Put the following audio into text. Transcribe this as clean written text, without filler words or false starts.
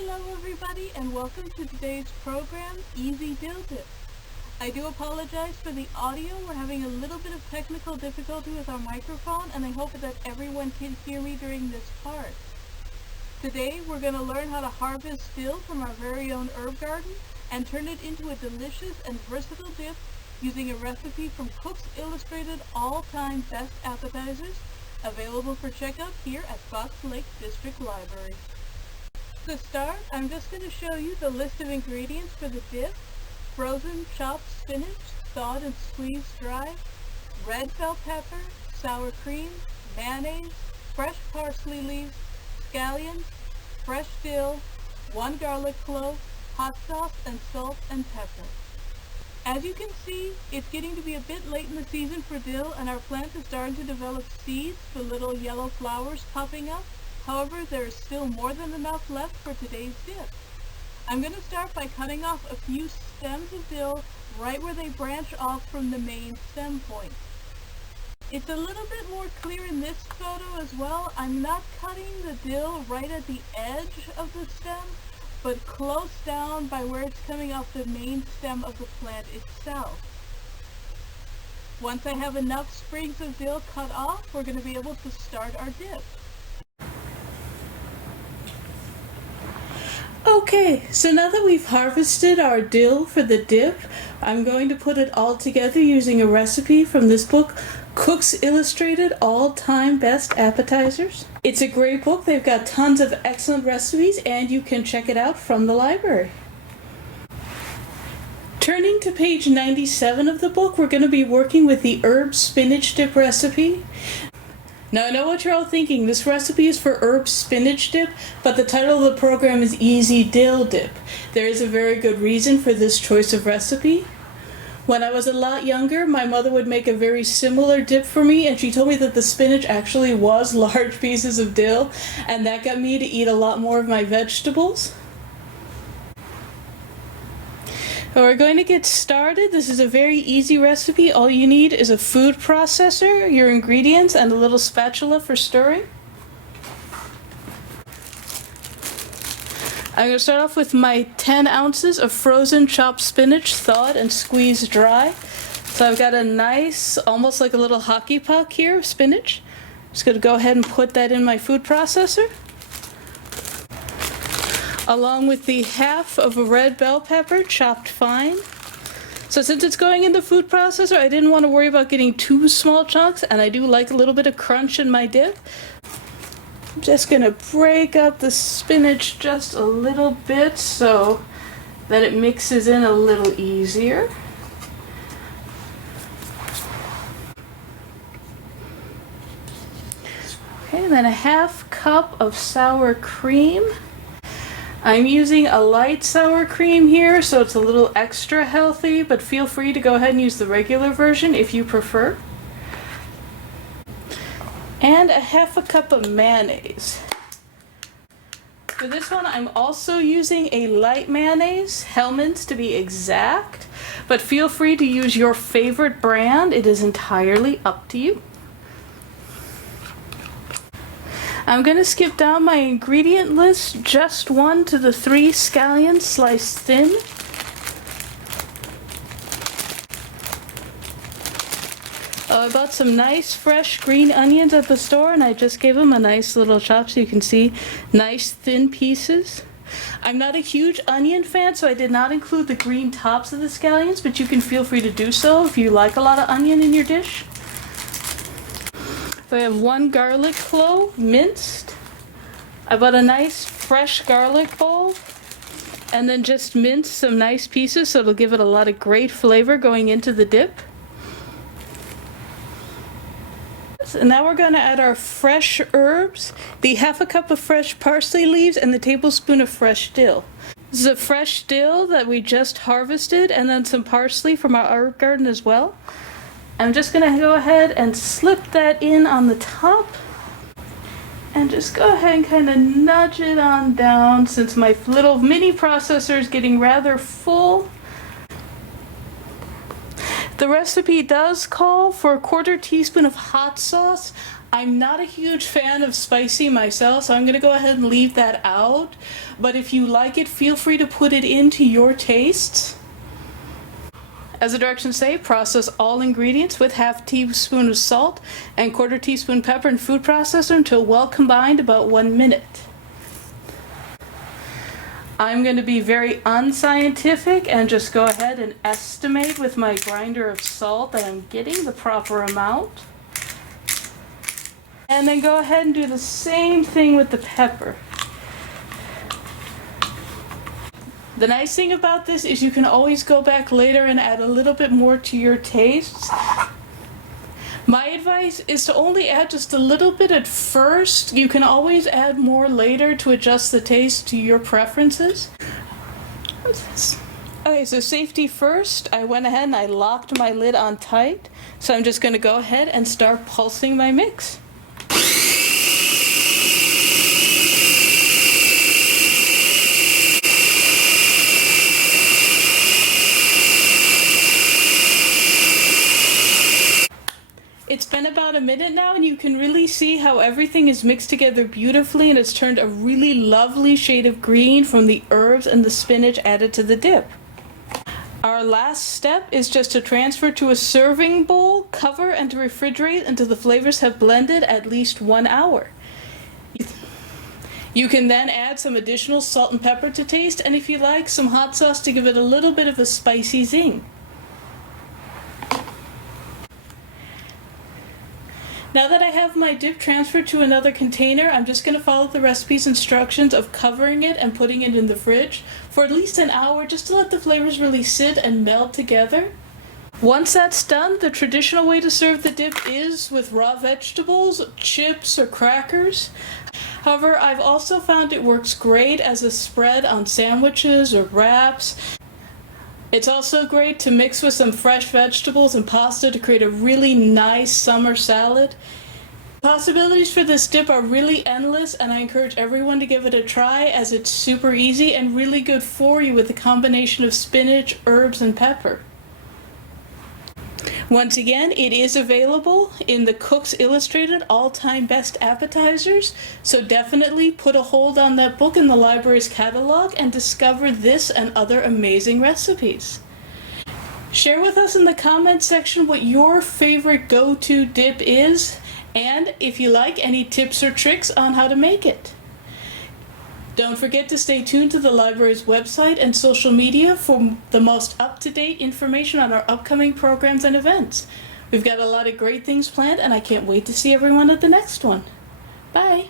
Hello everybody and welcome to today's program, Easy Dill Dip. I do apologize for the audio. We're having a little bit of technical difficulty with our microphone and I hope that everyone can hear me during this part. Today we're going to learn how to harvest dill from our very own herb garden and turn it into a delicious and versatile dip using a recipe from Cook's Illustrated All-Time Best Appetizers, available for checkout here at Fox Lake District Library. To start, I'm just going to show you the list of ingredients for the dip: frozen chopped spinach, thawed and squeezed dry, red bell pepper, sour cream, mayonnaise, fresh parsley leaves, scallions, fresh dill, 1 garlic clove, hot sauce, and salt and pepper. As you can see, it's getting to be a bit late in the season for dill and our plant is starting to develop seeds for little yellow flowers popping up. However, there is still more than enough left for today's dip. I'm going to start by cutting off a few stems of dill right where they branch off from the main stem point. It's a little bit more clear in this photo as well. I'm not cutting the dill right at the edge of the stem, but close down by where it's coming off the main stem of the plant itself. Once I have enough sprigs of dill cut off, we're going to be able to start our dip. Okay, so now that we've harvested our dill for the dip, I'm going to put it all together using a recipe from this book, Cook's Illustrated All-Time Best Appetizers. It's a great book. They've got tons of excellent recipes and you can check it out from the library. Turning to page 97 of the book, we're going to be working with the herb spinach dip recipe. Now I know what you're all thinking, this recipe is for herb spinach dip, but the title of the program is Easy Dill Dip. There is a very good reason for this choice of recipe. When I was a lot younger, my mother would make a very similar dip for me, and she told me that the spinach actually was large pieces of dill, and that got me to eat a lot more of my vegetables. So we're going to get started. This is a very easy recipe. All you need is a food processor, your ingredients, and a little spatula for stirring. I'm going to start off with my 10 ounces of frozen chopped spinach, thawed and squeezed dry. So I've got a nice, almost like a little hockey puck here of spinach. Just going to go ahead and put that in my food processor, along with the half of a red bell pepper chopped fine. So since it's going in the food processor, I didn't want to worry about getting too small chunks, and I do like a little bit of crunch in my dip. I'm just going to break up the spinach just a little bit so that it mixes in a little easier. Okay, and then a half cup of sour cream. I'm using a light sour cream here, so it's a little extra healthy, but feel free to go ahead and use the regular version if you prefer. And a half a cup of mayonnaise. For this one, I'm also using a light mayonnaise, Hellmann's to be exact, but feel free to use your favorite brand. It is entirely up to you. I'm going to skip down my ingredient list, just 1 to the 3 scallions sliced thin. I bought some nice fresh green onions at the store and I just gave them a nice little chop so you can see nice thin pieces. I'm not a huge onion fan, so I did not include the green tops of the scallions, but you can feel free to do so if you like a lot of onion in your dish. I have 1 garlic clove minced. I bought a nice fresh garlic bowl and then just minced some nice pieces so it'll give it a lot of great flavor going into the dip. And now we're going to add our fresh herbs, the half a cup of fresh parsley leaves and the tablespoon of fresh dill. This is a fresh dill that we just harvested and then some parsley from our herb garden as well. I'm just going to go ahead and slip that in on the top and just go ahead and kind of nudge it on down since my little mini processor is getting rather full. The recipe does call for a 1/4 teaspoon of hot sauce. I'm not a huge fan of spicy myself, so I'm going to go ahead and leave that out. But if you like it, feel free to put it into your tastes. As the directions say, process all ingredients with half teaspoon of salt and quarter teaspoon pepper in food processor until well combined, about 1 minute. I'm going to be very unscientific and just go ahead and estimate with my grinder of salt that I'm getting the proper amount. And then go ahead and do the same thing with the pepper. The nice thing about this is you can always go back later and add a little bit more to your tastes. My advice is to only add just a little bit at first. You can always add more later to adjust the taste to your preferences. Okay, so safety first, I went ahead and I locked my lid on tight. So I'm just going to go ahead and start pulsing my mix. It's been about a minute now, and you can really see how everything is mixed together beautifully, and it's turned a really lovely shade of green from the herbs and the spinach added to the dip. Our last step is just to transfer to a serving bowl, cover, and to refrigerate until the flavors have blended at least 1 hour. You can then add some additional salt and pepper to taste, and if you like, some hot sauce to give it a little bit of a spicy zing. Now that I have my dip transferred to another container, I'm just going to follow the recipe's instructions of covering it and putting it in the fridge for at least an hour just to let the flavors really sit and meld together. Once that's done, the traditional way to serve the dip is with raw vegetables, chips, or crackers. However, I've also found it works great as a spread on sandwiches or wraps. It's also great to mix with some fresh vegetables and pasta to create a really nice summer salad. Possibilities for this dip are really endless, and I encourage everyone to give it a try as it's super easy and really good for you with a combination of spinach, herbs, and pepper. Once again, it is available in the Cook's Illustrated All-Time Best Appetizers, so definitely put a hold on that book in the library's catalog and discover this and other amazing recipes. Share with us in the comments section what your favorite go-to dip is, and if you like, any tips or tricks on how to make it. Don't forget to stay tuned to the library's website and social media for the most up-to-date information on our upcoming programs and events. We've got a lot of great things planned, and I can't wait to see everyone at the next one. Bye!